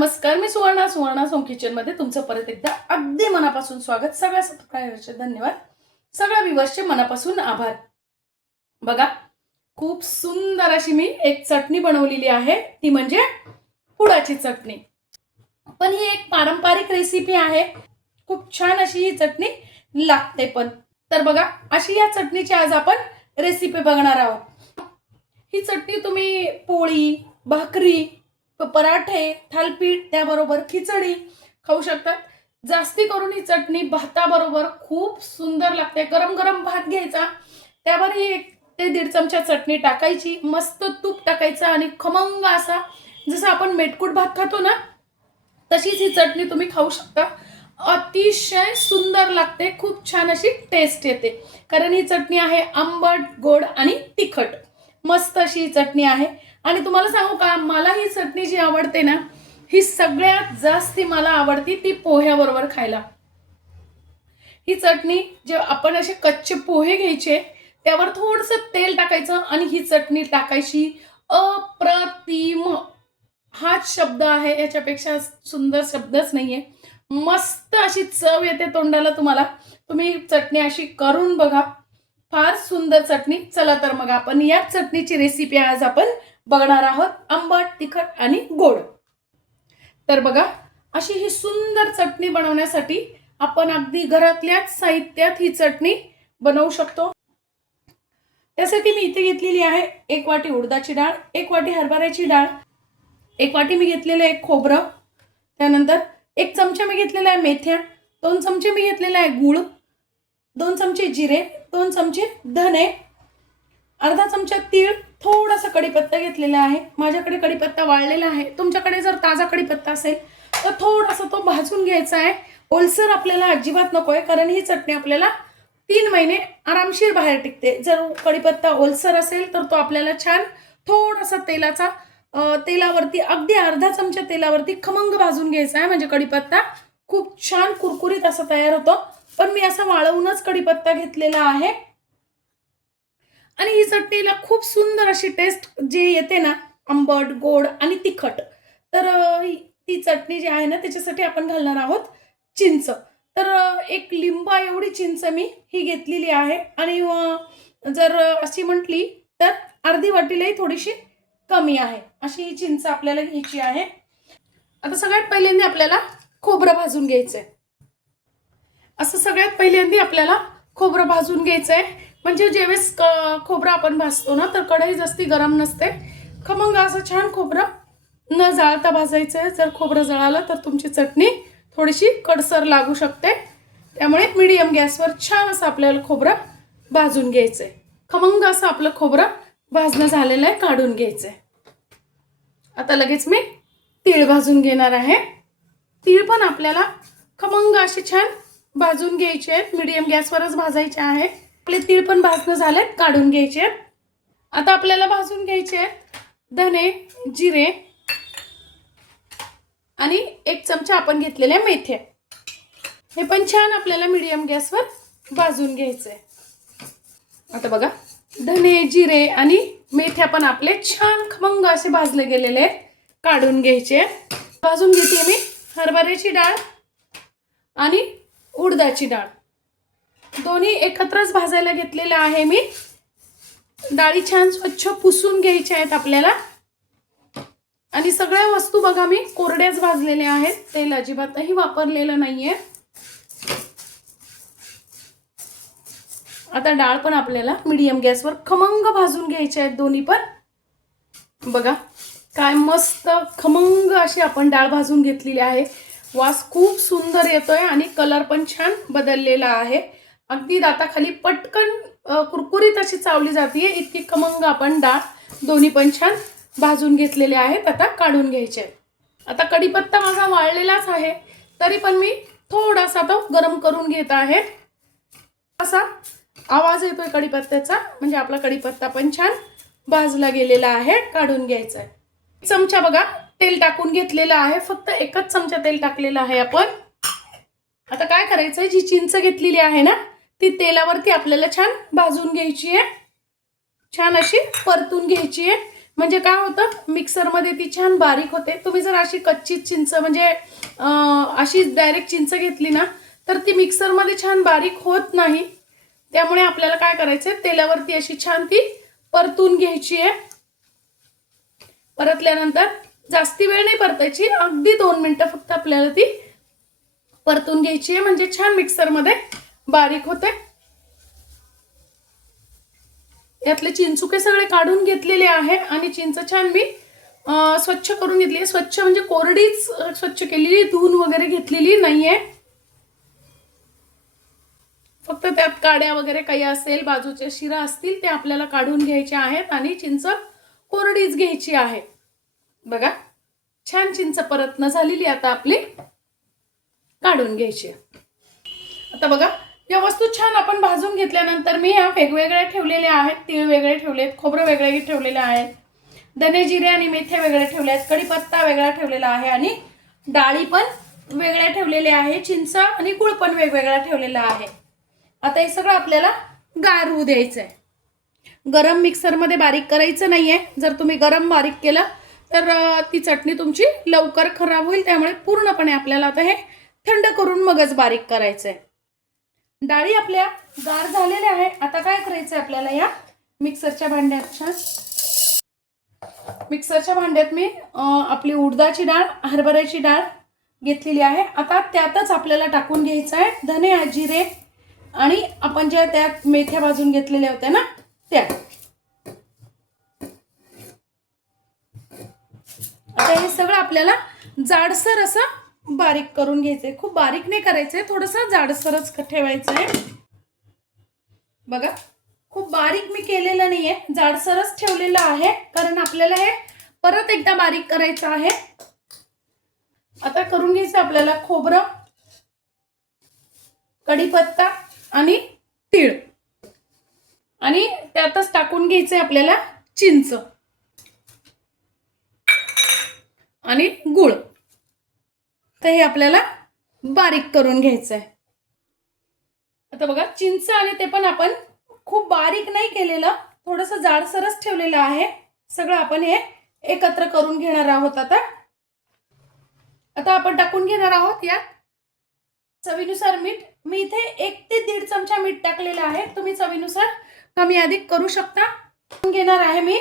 नमस्कार, मी सुवर्णा सोम किचन मध्ये तुमचं परत एकदा अगदी मनापासून स्वागत. सगळ्या सबस्क्रायबरचे धन्यवाद, सगळ्या व्ह्यूअर्सचे मनापासून आभार. बघा, खूप सुंदर अशी मी एक चटणी बनवलेली आहे, ती म्हणजे पुडाची चटणी. पण ही एक पारंपरिक रेसिपी आहे. खूप छान अशी ही चटणी लागते पण. तर बघा, अशी या चटणीची आज आपण रेसिपी बघणार आहोत. ही चटणी तुम्ही पोळी, भाकरी, पराठे, थालपीठ, त्याबरोबर खिचडी खाऊ शकतात. जास्ती करून ही चटणी भाताबरोबर खूप सुंदर लागते. गरम गरम भात घ्यायचा, त्यावर ही 1 ते 1.5 चमचा चटणी टाकायची, मस्त तूप टाकायचं आणि खमंग असा, जसं आपण मेटकूट भात खातो ना, तशीच ही चटणी तुम्ही खाऊ शकता. अतिशय सुंदर लागते, खूप छान अशी टेस्ट येते. कारण ही चटणी आहे आंबट, गोड आणि तिखट. मस्त अशी चटणी आहे. आणि तुम्हाला सांगू का, मला ही चटणी जी आवडते ना, ही सगळ्यात जास्ती मला आवडती ती पोह्याबरोबर खायला. ही चटणी जे आपण असे कच्चे पोहे घ्यायचे, त्यावर थोडंसं तेल टाकायचं आणि ही चटणी टाकायची. अप्रतिम हाच शब्द आहे, याच्यापेक्षा सुंदर शब्दच नाहीये. मस्त अशी चव येते तोंडाला तुम्हाला. तुम्ही चटणी अशी करून बघा, फार सुंदर चटणी. चला तर मग आपण या चटणीची रेसिपी आज आपण बघणार आहोत, आंबट, तिखट आणि गोड. तर बघा, अशी ही सुंदर चटणी बनवण्यासाठी आपण अगदी घरातल्याच साहित्यात ही चटणी बनवू शकतो. त्यासाठी मी इथे घेतलेली आहे 1 वाटी उडदाची डाळ, 1 वाटी हरभऱ्याची डाळ, 1 वाटी मी घेतलेलं आहे खोबरं, त्यानंतर 1 चमचा मी घेतलेला आहे मेथ्या, 2 चमचे मी घेतलेला आहे गूळ, 2 चमचे जिरे, 2 चमचे धने, अर्धा चमचा तीळ, थोडासा कढीपत्ता घेतलेला आहे. माझ्याकडे कढीपत्ता वाळलेला आहे. तुमच्याकडे जर ताजा कढीपत्ता असेल तर थोडासा तो भाजून घ्यायचा आहे. ओलसर आपल्याला अजिबात नको आहे, कारण ही चटणी आपल्याला 3 महिने आरामशीर बाहेर टिकते. जर कढीपत्ता ओलसर असेल तर तो आपल्याला छान थोडासा तेलावरती अगदी अर्धा चमचा तेलावरती खमंग भाजून घ्यायचा आहे. म्हणजे कढीपत्ता खूप छान कुरकुरीत असा तयार होतो. पण मी असा वाळवूनच कढीपत्ता घेतलेला आहे. आणि ही चटणीला खूप सुंदर अशी टेस्ट जी येते ना, आंबट, गोड आणि तिखट. तर ती चटणी जी आहे ना, त्याच्यासाठी आपण घालणार आहोत चिंच. तर 1 लिंबा एवढी चिंच मी ही घेतलेली आहे. आणि जर अशी म्हटली तर अर्धी वाटीलाही थोडीशी कमी आहे, अशी ही चिंच आपल्याला घ्यायची आहे. आता सगळ्यात पहिल्यांदा आपल्याला खोबरं भाजून घ्यायचंय. असं सगळ्यात पहिल्यांदा आपल्याला खोबरं भाजून घ्यायचंय. म्हणजे ज्यावेळेस खोबरं आपण भाजतो ना, तर कढई जास्ती गरम नसते. खमंग असं छान खोबरं न जाळता भाजायचं. जर खोबरं जळालं तर तुमची चटणी थोडीशी कडसर लागू शकते. त्यामुळे मीडियम गॅसवर छान असं आपल्याला खोबरं भाजून घ्यायचंय. खमंग असं आपलं खोबरं भाजणं झालेलं आहे, काढून घ्यायचंय. आता लगेच मी तीळ भाजून घेणार आहे. तीळ पण आपल्याला खमंग असे छान भाजून घ्यायचे आहेत. मीडियम गॅसवरच भाजायचे आहे. आपले तीळ पण भाजणं झाले, काढून घ्यायचे आहेत. आता आपल्याला भाजून घ्यायचे आहेत धने, जिरे आणि 1 चमचा आपण घेतलेल्या मेथ्या. हे पण छान आपल्याला मीडियम गॅसवर भाजून घ्यायचंय. आता बघा, धने, जिरे आणि मेथ्या पण आपले छान खमंग असे भाजले गेलेले आहेत, काढून घ्यायचे. भाजून घेते मी हरभऱ्याची डाळ आणि उडदाची डाळ. दोन्ही एकत्रच भाजायला घेतलेलं आहे मी. डाळी छान स्वच्छ पुसून घ्यायच्या आहेत आपल्याला. आणि सगळ्या वस्तू बघा, मी कोरड्याच भाजलेल्या आहेत, तेल अजिबातही वापरलेलं नाहीये. आता डाळ पण आपल्याला मीडियम गॅसवर खमंग भाजून घ्यायचे आहेत दोन्ही पण. बघा, काय मस्त खमंग अशी आपण डाळ भाजून घेतलेली आहे. वास खूप सुंदर येतोय आणि कलर पण छान बदललेला आहे. अगदी दाताखाली पटकन कुरकुरीत अशी चावली जाते, इतकी खमंग आपण डाळ दोन्ही पण छान भाजून घेतलेले आहेत. आता काढून घ्यायचे. आता कढीपत्ता माझा वाळलेलाच आहे, तरी पण मी थोडासा तो गरम करून घेत आहे. असा आवाज येतोय कढीपत्त्याचा, म्हणजे आपला कढीपत्ता पण छान भाजला गेलेला आहे, काढून घ्यायचा आहे. 1 चमचा बघा तेल टाकून घेतलेलं आहे. फक्त 1च चमचा तेल टाकलेलं आहे आपण. आता काय करायचंय, जी चिंच घेतलेली आहे ना, ती तेलावरती आपल्याला छान भाजून घ्यायची आहे. छान अशी परतून घ्यायची आहे. म्हणजे काय होतं, मिक्सरमध्ये ती छान बारीक होते. तुम्ही जर अशी कच्ची चिंच म्हणजे अशी डायरेक्ट चिंच घेतली ना तर ती मिक्सरमध्ये छान बारीक होत नाही. त्यामुळे आपल्याला काय करायचंय, तेलावरती अशी छान ती परतून घ्यायची आहे. परतल्यानंतर जास्ती वेळ नाही परतायची, अगदी 2 मिनिटं फक्त आपल्याला ती परतून घ्यायची आहे, म्हणजे छान मिक्सरमध्ये बारीक होते. यातले चिंचुके सगळे काढून घेतलेले आहे आणि चिंच छान मी स्वच्छ करून घेतली आहे. स्वच्छ म्हणजे कोरडीच स्वच्छ केलेली, धुवून वगैरे घेतलेली नाहीये. फक्त त्यात काड्या वगैरे काही असेल, बाजूच्या शिरा असतील ते आपल्याला काढून घ्यायचे आहेत आणि चिंच कोरडीच घ्यायची आहे. बघा छान चिंच परतन झालेली, आता आपली काढून घ्यायची. आता बघा या वस्तू छान आपण भाजून घेतल्यानंतर मी या वेगवेगळ्या ठेवलेल्या आहेत. तीळ वेगळे ठेवलेत, खोबरं वेगळे ठेवलेले आहे, धने जिरे आणि मेथी वेगळे ठेवले आहेत, कढीपत्ता वेगळा ठेवलेला आहे आणि डाळी पण वेगळ्या ठेवलेल्या आहे, चिंच आणि गुळ पण वेगवेगळा ठेवलेला आहे. आता हे सगळं आपल्याला गार होऊ द्यायचं आहे. गरम मिक्सरमध्ये बारीक करायचं नाहीये. जर तुम्ही गरम बारीक केलं तर ती चटणी तुमची लवकर खराब होईल. त्यामुळे पूर्णपणे आपल्याला आता हे थंड करून मगच बारीक करायचं आहे. डाळी आपल्या गार झालेल्या आहे. आता काय करायचं आहे आपल्याला, या मिक्सरच्या भांड्यात मी आपली उडदाची डाळ, हरभऱ्याची डाळ घेतलेली आहे. आता त्यातच आपल्याला टाकून घ्यायचं आहे धने, जिरे आणि आपण ज्या त्यात मेथ्या भाजून घेतलेल्या होत्या ना त्या. आता हे सगळं आपल्याला जाडसर असं बारीक करून घ्यायचंय. खूप बारीक नाही करायचंय, थोडंसं जाडसरच ठेवायचंय. बघा खूप बारीक मी केलेलं नाहीये, जाडसरच ठेवलेलं आहे, कारण आपल्याला हे परत एकदा बारीक करायचं आहे. आता करून घ्यायचं आपल्याला खोबरं, कढीपत्ता आणि तीळ आणि त्यातच टाकून घ्यायचंय आपल्याला चिंच आणि गुळ. तर हे आपल्याला बारीक करून घ्यायचंय. आता बघा चिंच आणि ते पण आपण खूप बारीक नाही केलेलं, थोडंसं जाडसरच ठेवलेलं आहे. सगळं आपण हे एकत्र करून घेणार आहोत. आता आपण टाकून घेणार आहोत यात चवीनुसार मीठ. मी इथे 1 ते 1.5 चमचा मीठ टाकलेलं आहे. तुम्ही चवीनुसार कमी अधिक करू शकता. घेणार आहे मी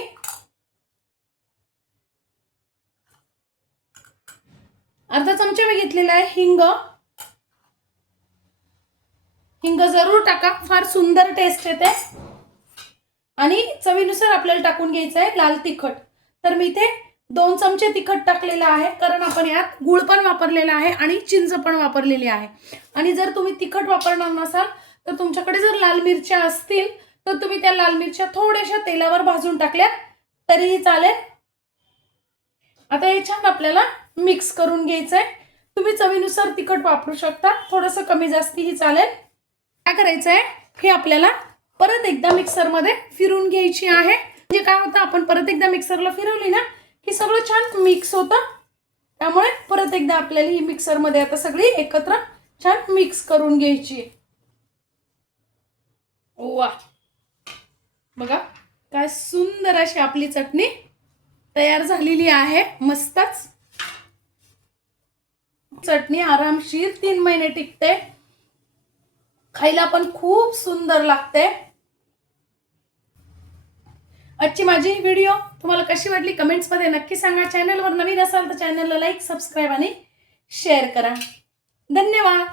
अर्धा चमचा मी घेतलेला आहे हिंग. हिंग जरूर टाका, फार सुंदर टेस्ट येते. आणि चवीनुसार आपल्याला टाकून घ्यायचं आहे लाल तिखट. तर मी इथे 2 चमचे तिखट टाकलेलं आहे, कारण आपण यात गुळ पण वापरलेला आहे आणि चिंच पण वापरलेली आहे. आणि जर तुम्ही तिखट वापरणार नसाल तर तुमच्याकडे जर लाल मिरच्या असतील तर तुम्ही त्या लाल मिरच्या थोड्याशा तेलावर भाजून टाकल्या तरीही चालेल. आता हे छान आपल्याला मिक्स करून घ्यायचंय. तुम्ही चवीनुसार तिखट वापरू शकता, थोडंसं कमी जास्तीही चालेल. काय करायचंय, हे आपल्याला परत एकदा मिक्सरमध्ये फिरून घ्यायची आहे. म्हणजे काय होतं, आपण परत एकदा मिक्सरला फिरवली ना की सगळं छान मिक्स होतं. त्यामुळे परत एकदा आपल्याला ही मिक्सरमध्ये आता सगळी एकत्र छान मिक्स करून घ्यायची. वा बघा काय सुंदर अशी आपली चटणी तयार झालेली आहे. मस्तच चटणी आरामशीर 3 महिने टिकते, खायला पण खूप सुंदर लागते. आजची माझी व्हिडिओ तुम्हाला कशी वाटली कमेंट्स मध्ये नक्की सांगा. चॅनलवर नवीन असाल तर चॅनलला लाईक, सबस्क्राईब आणि शेअर करा. धन्यवाद.